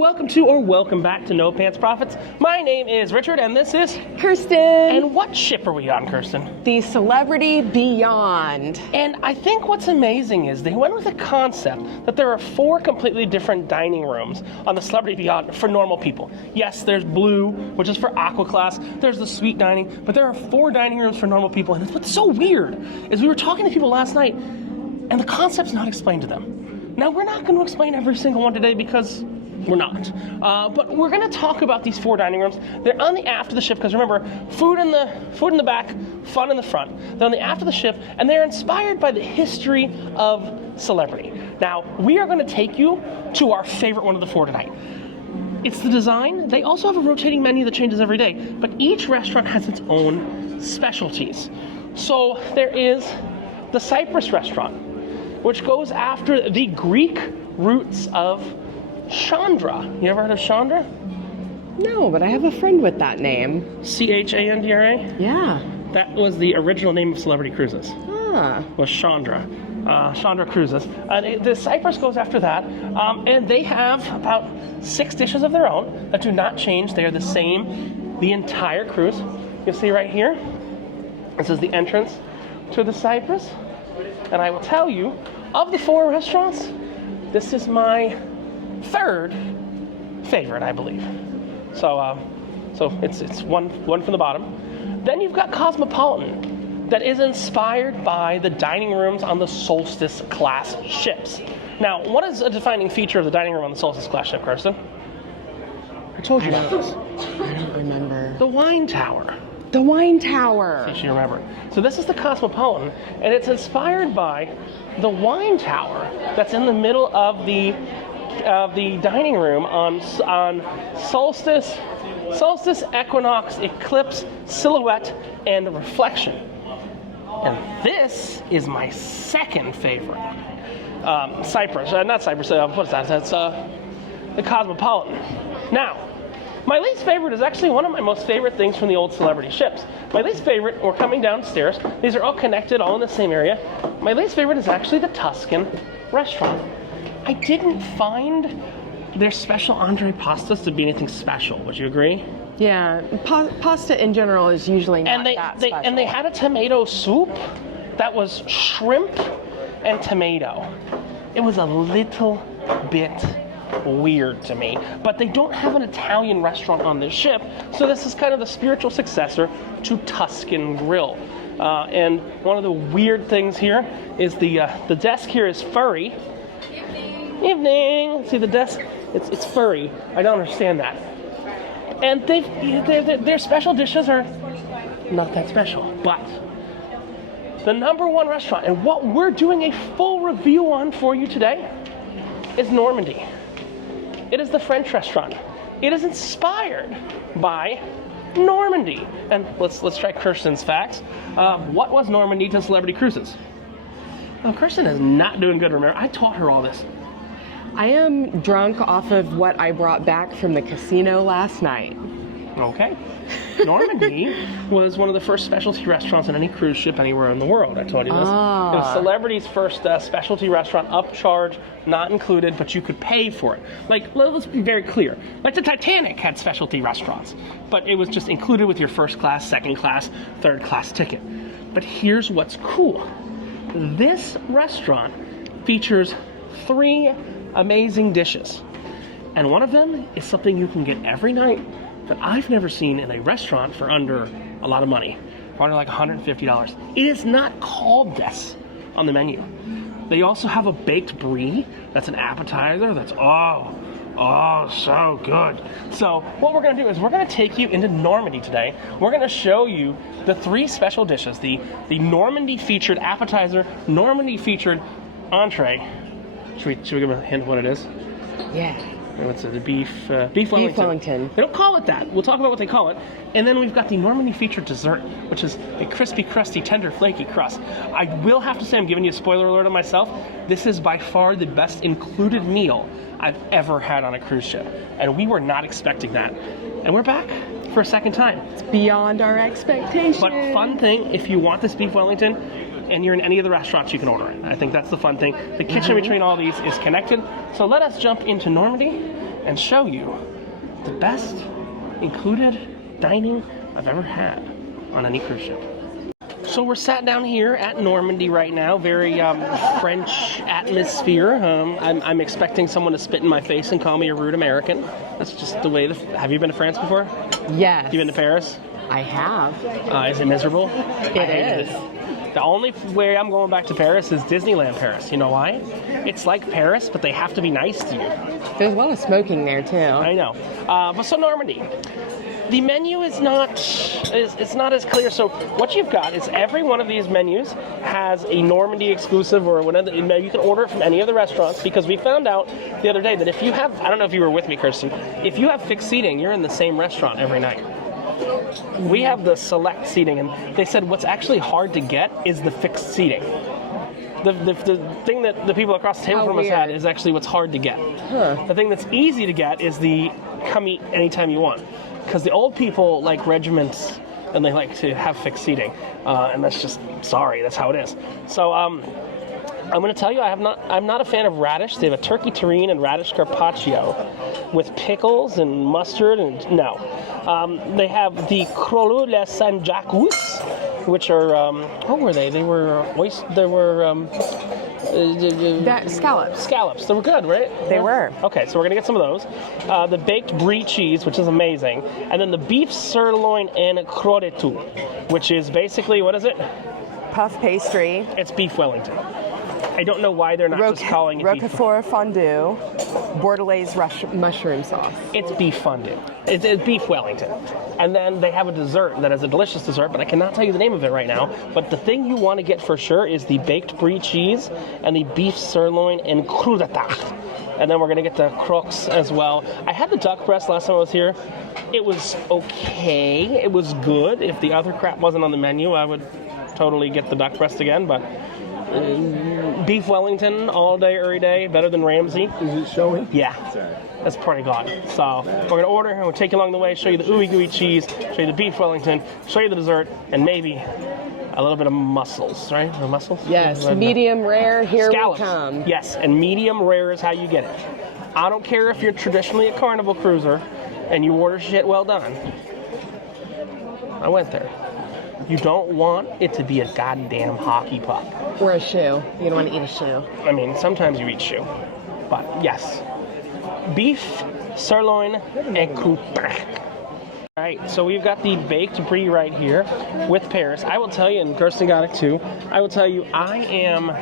welcome to or welcome back to No Pants Profits. My name is Richard and this is Kirsten. And what ship are we on, Kirsten? The Celebrity Beyond. And I think what's amazing is they went with a concept that there are 4 completely different dining rooms on the Celebrity Beyond for normal people. Yes, there's Blue, which is for Aqua Class. There's the Suite Dining, but there are 4 dining rooms for normal people. And what's so weird is we were talking to people last night and the concept's not explained to them. Now, we're not going to explain every single one today because we're not. But we're going to talk about these 4 dining rooms. They're on the aft of the ship because remember, food in the back, fun in the front. They're on the aft of the ship, and they're inspired by the history of celebrity. Now, we are going to take you to our favorite one of the 4 tonight. It's the design. They also have a rotating menu that changes every day, but each restaurant has its own specialties. So there is the Cyprus restaurant, which goes after the Greek roots of Chandra. You ever heard of Chandra? No, but I have a friend with that name. Chandra? Yeah. That was the original name of Celebrity Cruises. Ah. Was Chandra. Chandra Cruises. The Cyprus goes after that, and they have about 6 dishes of their own that do not change. They are the same the entire cruise. You'll see right here, this is the entrance to the Cyprus. And I will tell you, of the 4 restaurants, this is my 3rd favorite, I believe. So it's one from the bottom. Then you've got Cosmopolitan, that is inspired by the dining rooms on the Solstice class ships. Now, what is a defining feature of the dining room on the Solstice class ship, Kirsten? I told you about this. I don't remember. The wine tower. The wine tower. See if you remember. So this is the Cosmopolitan, and it's inspired by the wine tower that's in the middle of the dining room on solstice, equinox, eclipse, silhouette, and reflection. And this is my 2nd favorite. Cyprus, not Cyprus. What is that? That's the Cosmopolitan. Now, my least favorite is actually one of my most favorite things from the old celebrity ships. My least favorite, we're coming downstairs. These are all connected, all in the same area. My least favorite is actually the Tuscan restaurant. I didn't find their special entree pastas to be anything special. Would you agree? Yeah, pasta in general is usually not that special. And they had a tomato soup that was shrimp and tomato. It was a little bit weird to me, but they don't have an Italian restaurant on this ship, so this is kind of the spiritual successor to Tuscan Grill. And one of the weird things here is the desk here is furry. Evening. See the desk? It's furry. I don't understand that. And their special dishes are not that special, but the #1 restaurant and what we're doing a full review on for you today is Normandy. It is the French restaurant. It is inspired by Normandy. And let's try Kirsten's facts. What was Normandy to Celebrity Cruises? Well, Kirsten is not doing good, remember. I taught her all this. I am drunk off of what I brought back from the casino last night. Okay. Normandy was one of the first specialty restaurants on any cruise ship anywhere in the world. I told you this. Ah. It was Celebrity's first specialty restaurant, upcharge, not included, but you could pay for it. Like, let's be very clear. Like the Titanic had specialty restaurants, but it was just included with your 1st class, 2nd class, 3rd class ticket. But here's what's cool. This restaurant features 3 amazing dishes. And one of them is something you can get every night that I've never seen in a restaurant for under a lot of money, for under like $150. It is not called this on the menu. They also have a baked brie that's an appetizer that's so good. So what we're going to do is we're going to take you into Normandy today. We're going to show you the 3 special dishes, the Normandy featured appetizer, Normandy featured entree. Should we give them a hint of what it is? Yeah. What's it? The beef Wellington. Beef Wellington. They don't call it that. We'll talk about what they call it. And then we've got the Normandy featured dessert, which is a crispy, crusty, tender, flaky crust. I will have to say, I'm giving you a spoiler alert on myself. This is by far the best included meal I've ever had on a cruise ship. And we were not expecting that. And we're back for a 2nd time. It's beyond our expectations. But fun thing, if you want this beef Wellington, and you're in any of the restaurants, you can order it. I think that's the fun thing. The kitchen between all these is connected. So let us jump into Normandy and show you the best included dining I've ever had on any cruise ship. So we're sat down here at Normandy right now, very French atmosphere. I'm expecting someone to spit in my face and call me a rude American. That's just the way. Have you been to France before? Yes. You been to Paris? I have. Is it miserable? It is. The only way I'm going back to Paris is Disneyland Paris. You know why? It's like Paris, but they have to be nice to you. There's a lot of smoking there too. I know. But so Normandy. The menu is not as clear. So what you've got is every one of these menus has a Normandy exclusive or whatever. You can order it from any of the restaurants, because we found out the other day that if you have, I don't know if you were with me, Kirsten, if you have fixed seating, you're in the same restaurant every night. We have the select seating, and they said what's actually hard to get is the fixed seating. The thing that the people across the table from us had is actually what's hard to get. Huh. The thing that's easy to get is the come eat anytime you want. Because the old people like regiments and they like to have fixed seating, and that's just that's how it is. So I'm going to tell you, I'm not a fan of radish. They have a turkey terrine and radish carpaccio with pickles and mustard and no. They have the croleux les Saint-Jacques, which are what were they? They were Scallops. Scallops. They were good, right? They were. Okay, so we're gonna get some of those. The baked brie cheese, which is amazing, and then the beef sirloin en croûte tout, which is basically, what is it? Puff pastry. It's beef Wellington. I don't know why they're not just calling it Roquefort fondue, Bordelaise mushroom sauce. It's beef fondue. It's beef Wellington. And then they have a dessert that is a delicious dessert, but I cannot tell you the name of it right now. But the thing you want to get for sure is the baked brie cheese and the beef sirloin en croûte. And then we're going to get the croques as well. I had the duck breast last time I was here. It was okay. It was good. If the other crap wasn't on the menu, I would totally get the duck breast again, but beef Wellington all day, every day, better than Ramsay. Is it showing? Yeah, that's pretty good. So we're going to order, and we'll take you along the way, show you the ooey gooey cheese, show you the beef Wellington, show you the dessert, and maybe a little bit of mussels, right? The mussels? Yes, medium rare, here Scallops. we come. Yes, and medium rare is how you get it. I don't care if you're traditionally a Carnival cruiser and you order shit well done. I went there. You don't want it to be a goddamn hockey puck. Or a shoe. You don't want to eat a shoe. I mean, sometimes you eat shoe. But yes. Beef, sirloin, and croûte. All right, so we've got the baked brie right here with Paris. I will tell you, and Kirsten got it too, I will tell you, I am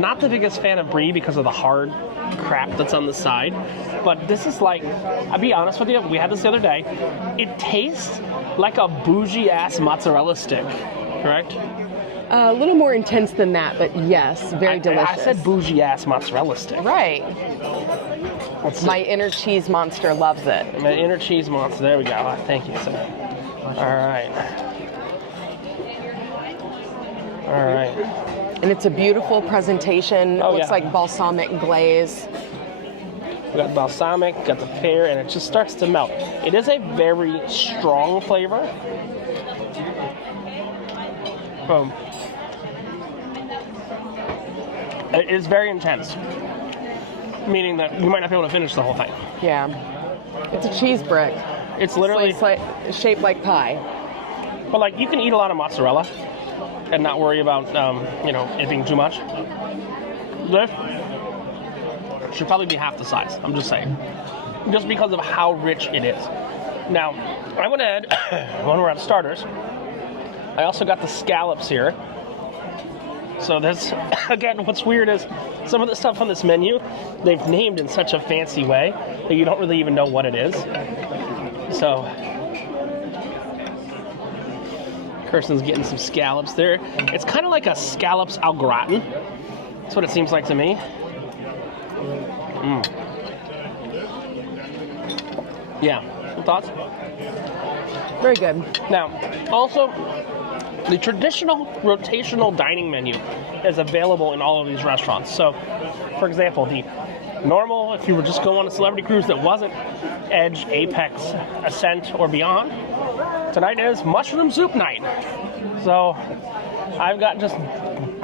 not the biggest fan of brie because of the hard crap that's on the side. But this is like, I'll be honest with you, we had this the other day. It tastes like a bougie-ass mozzarella stick, correct? A little more intense than that, but yes, very delicious. I said bougie-ass mozzarella stick. Right. My inner cheese monster loves it. My inner cheese monster. There we go. Thank you, sir. All right. All right. And it's a beautiful presentation. It looks like balsamic glaze. We got balsamic, got the pear, and it just starts to melt. It is a very strong flavor. It is very intense, meaning that you might not be able to finish the whole thing. Yeah. It's a cheese brick. It's literally it's shaped like pie. But like, you can eat a lot of mozzarella and not worry about it being too much. This should probably be half the size. I'm just saying, just because of how rich it is. Now, I went ahead when we're at starters. I also got the scallops here. So this, again, what's weird is some of the stuff on this menu, they've named in such a fancy way that you don't really even know what it is. So, Kirsten's getting some scallops there. It's kind of like a scallops au gratin. That's what it seems like to me. Yeah, thoughts? Very good. Now, also, the traditional rotational dining menu is available in all of these restaurants. So, for example, the normal, if you were just going on a celebrity cruise that wasn't Edge, Apex, Ascent, or Beyond, tonight is mushroom soup night. So, I've got just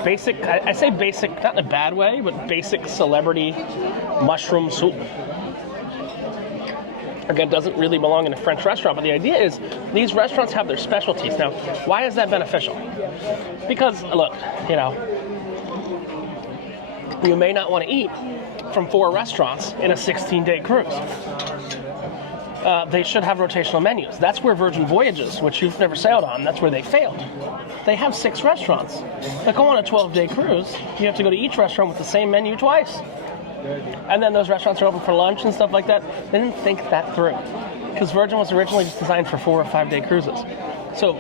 basic, I say basic, not in a bad way, but basic celebrity mushroom soup. again, doesn't really belong in a French restaurant, but the idea is these restaurants have their specialties. Now, why is that beneficial? Because, look, you know, you may not want to eat from 4 restaurants in a 16-day cruise. They should have rotational menus. That's where Virgin Voyages, which you've never sailed on, that's where they failed. They have 6 restaurants. But go on a 12-day cruise, you have to go to each restaurant with the same menu twice. And then those restaurants are open for lunch and stuff like that. They didn't think that through. Because Virgin was originally just designed for 4 or 5-day cruises. So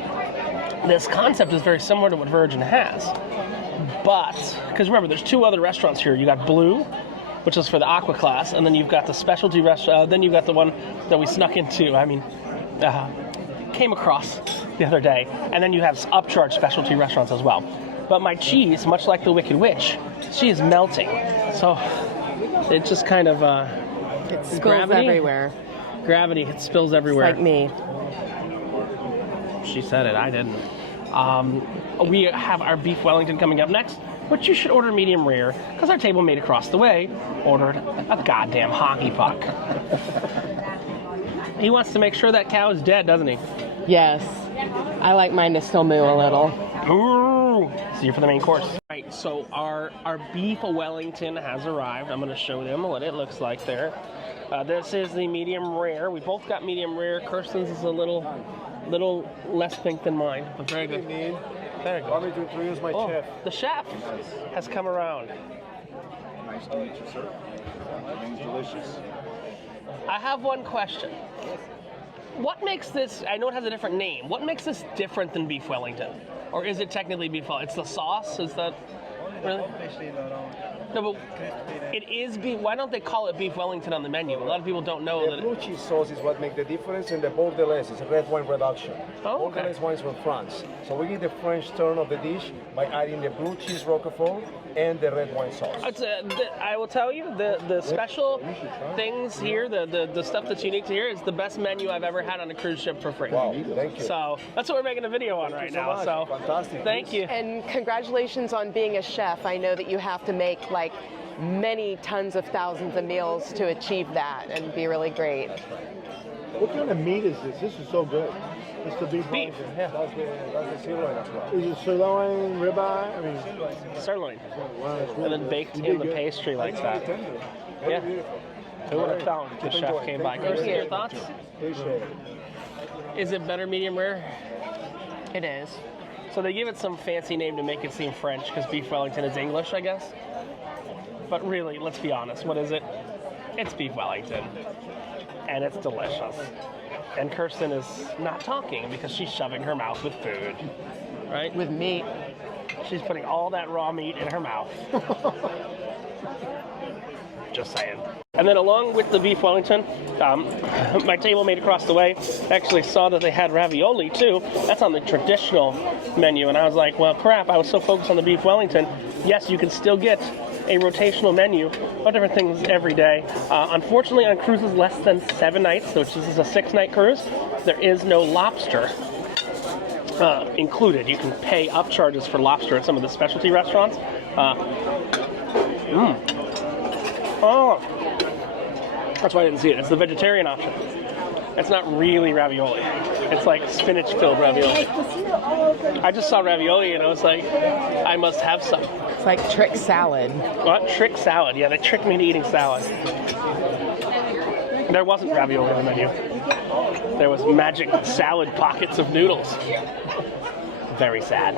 this concept is very similar to what Virgin has. But, because remember, there's 2 other restaurants here. You got Blue, which is for the Aqua class, and then you've got the specialty restaurant, then you've got the one that we snuck into, came across the other day, and then you have upcharge specialty restaurants as well. But my cheese, much like the Wicked Witch, she is melting. So it just kind of, It spills everywhere. Gravity, it spills everywhere. It's like me. She said it, I didn't. We have our beef Wellington coming up next, but you should order medium rare, because our table mate across the way ordered a goddamn hockey puck. He wants to make sure that cow is dead, doesn't he? Yes. I like mine to still moo a little. Ooh. See you for the main course. All right, so our beef Wellington has arrived. I'm going to show them what it looks like there. This is the medium rare. We both got medium rare. Kirsten's is a little less pink than mine, but very good. Very good. Want me to introduce my chef? The chef has come around. Nice to meet you, sir. Everything's delicious. I have one question. What makes this, I know it has a different name, what makes this different than beef Wellington? Or is it technically beef Wellington? It's the sauce? Is that really? No, but it is beef. Why don't they call it beef Wellington on the menu? A lot of people don't know The that. blue cheese sauce is what makes the difference, and the Bordelais is a red wine reduction. Oh, okay. Bordelais wine is from France. So we get the French turn of the dish by adding the blue cheese roquefort and the red wine sauce. I will tell you, the special things here, the stuff that's unique to here is the best menu I've ever had on a cruise ship for free. Wow, thank you. So that's what we're making a video on right so now. much. So Fantastic. thank you. And congratulations on being a chef. I know that you have to make like many tons of thousands of meals to achieve that and be really great. What kind of meat is this? This is so good. It's the beef. Beef. Yeah, that's the sirloin as well. Is it sirloin, ribeye? I mean, Sirloin. wow, it's really And then good. baked You in did the good. pastry like that. Very Yeah. beautiful. Who would have thought the chef enjoying. came by? Thank you. Kirsten, your thoughts? Appreciate it. Is it better medium rare? It is. So they give it some fancy name to make it seem French because beef Wellington is English, I guess. But really, let's be honest, what is it? It's beef Wellington. And it's delicious. And Kirsten is not talking because she's shoving her mouth with food. Right? With meat. She's putting all that raw meat in her mouth. Just saying. And then along with the beef Wellington, my table mate across the way actually saw that they had ravioli too. That's on the traditional menu. And I was like, well, crap, I was so focused on the beef Wellington. Yes, you can still get a rotational menu of different things every day. Unfortunately, on cruises less than 7 nights, which this is a 6-night cruise, there is no lobster included. You can pay upcharges for lobster at some of the specialty restaurants. Oh, that's why I didn't see it. It's the vegetarian option. It's not really ravioli. It's like spinach-filled ravioli. I just saw ravioli and I was like, I must have some. It's like trick salad. What? Trick salad. Yeah, they tricked me into eating salad. There wasn't ravioli on the menu. There was magic salad pockets of noodles. Very sad.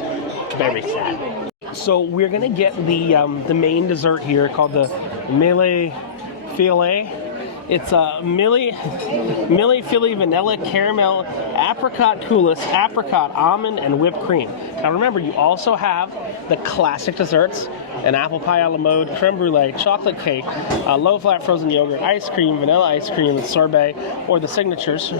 Very sad. So we're gonna get the main dessert here called the Mille Filet. It's a Mille Filet vanilla caramel apricot coulis, apricot almond, and whipped cream. Now remember, you also have the classic desserts: an apple pie a la mode, creme brulee, chocolate cake, low flat frozen yogurt, ice cream, vanilla ice cream, and sorbet, or the signatures,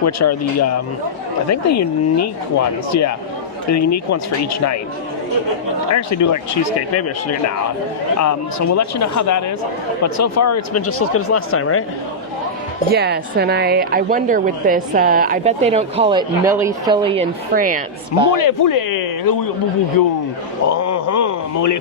which are the I think the unique ones. Yeah, the unique ones for each night. I actually do like cheesecake. Maybe I should do it now. So we'll let you know how that is. But so far, it's been just as good as last time, right? Yes, and I wonder with this, I bet they don't call it Millie Philly in France. but- Mole fule. Mole fule. Mole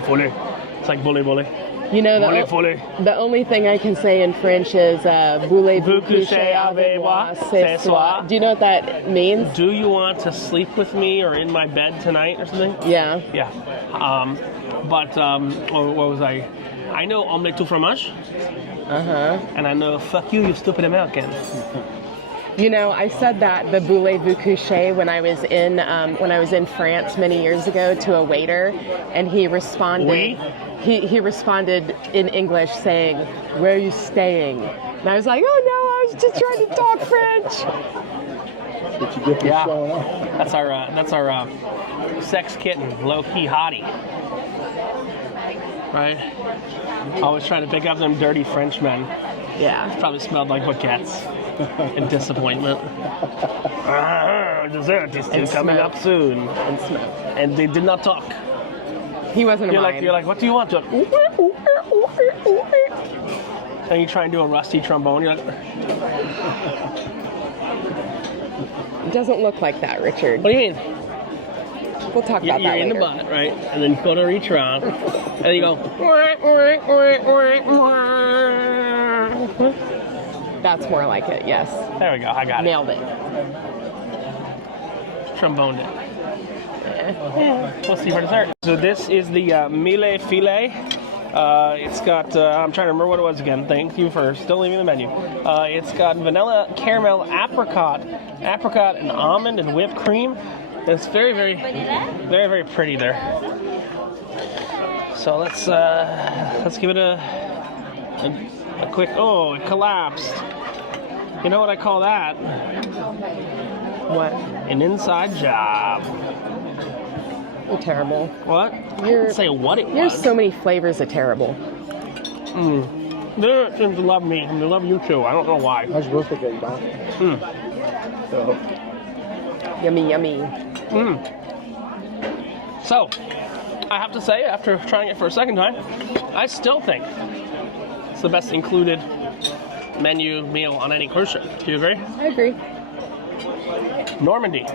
fule. It's like bully bully. You know, Mole fule. the only thing I can say in French is voulez-vous coucher avec moi ce soir. Do you know what that means? Do you want to sleep with me or in my bed tonight or something? Yeah. Yeah. What was I? I know omelette au fromage. And I know fuck you, you stupid American. You know, I said that the voulez-vous coucher when I was in France many years ago to a waiter, and he responded. Oui? He responded in English saying, "Where are you staying?" And I was like, "Oh no, I was just trying to talk French." What you get for Yeah. showing up? That's our sex kitten, low key hottie. Right? Always trying to pick up them dirty Frenchmen. Yeah. Probably smelled like baguettes and disappointment. Dessert is still And coming smoke. up soon. And smoke. And they did not talk. He wasn't a You're mime. like, what do you want? You're like, and you try and do a rusty trombone. You're like, It doesn't look like that, Richard. what do you mean? We'll talk You're about that in the later. butt, right? And then you go to reach around, and then you go. That's more like it, yes. There we go. I got it. Nailed it. Tromboned it. We'll see for dessert. So this is the mille filet. It's got, I'm trying to remember what it was again. Thank you for still leaving the menu. It's got vanilla, caramel, apricot, and almond and whipped cream. It's very, very, very, very pretty there. So let's give it a quick. Oh, it collapsed. You know what I call that? What? An inside job. You're terrible. What? I didn't say what it was. There's so many flavors of terrible. They don't seem to love me, and they love you too. I don't know why. How's your birthday cake, Bob? So, Yummy, yummy. So, I have to say, after trying it for a second time, I still think it's the best included menu meal on any cruise ship. Do you agree? I agree. Normandie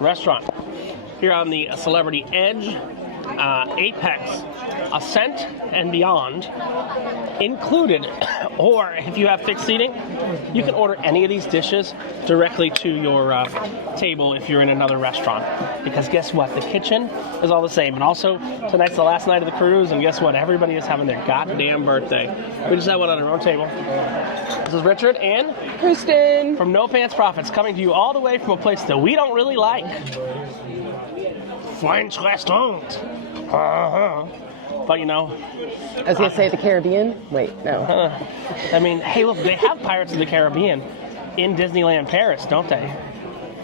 Restaurant here on the Celebrity Edge, Apex, Ascent, and Beyond included. Or if you have fixed seating, you can order any of these dishes directly to your table if you're in another restaurant. Because guess what? The kitchen is all the same. And also, tonight's the last night of the cruise, and guess what? Everybody is having their goddamn birthday. We just had one on our own table. This is Richard and Kristen. from No Pants Profits, coming to you all the way from a place that we don't really like. French restaurant. But you know, I was going to say the Caribbean. Wait, no. I mean, hey, look, they have Pirates of the Caribbean in Disneyland Paris, don't they?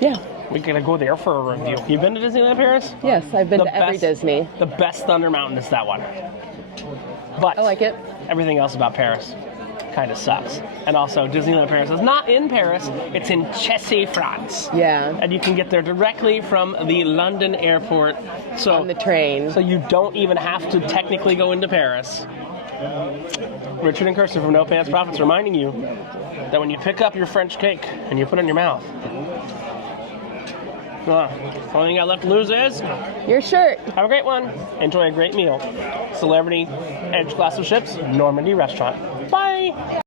Yeah. We gotta go there for a review. You been to Disneyland Paris? Yes, I've been The to every best- Disney. The best Thunder Mountain is that one. But I like it. everything else about Paris kind of sucks. And also, Disneyland Paris is not in Paris, it's in Chessy, France. Yeah. And you can get there directly from the London airport. So, On the train. so you don't even have to technically go into Paris. Richard and Kirsten from No Pants Profits reminding you that when you pick up your French cake and you put it in your mouth, only thing you got left to lose is Your shirt. have a great one. Enjoy a great meal. Celebrity Edge Class of Ships, Normandy Restaurant. Bye!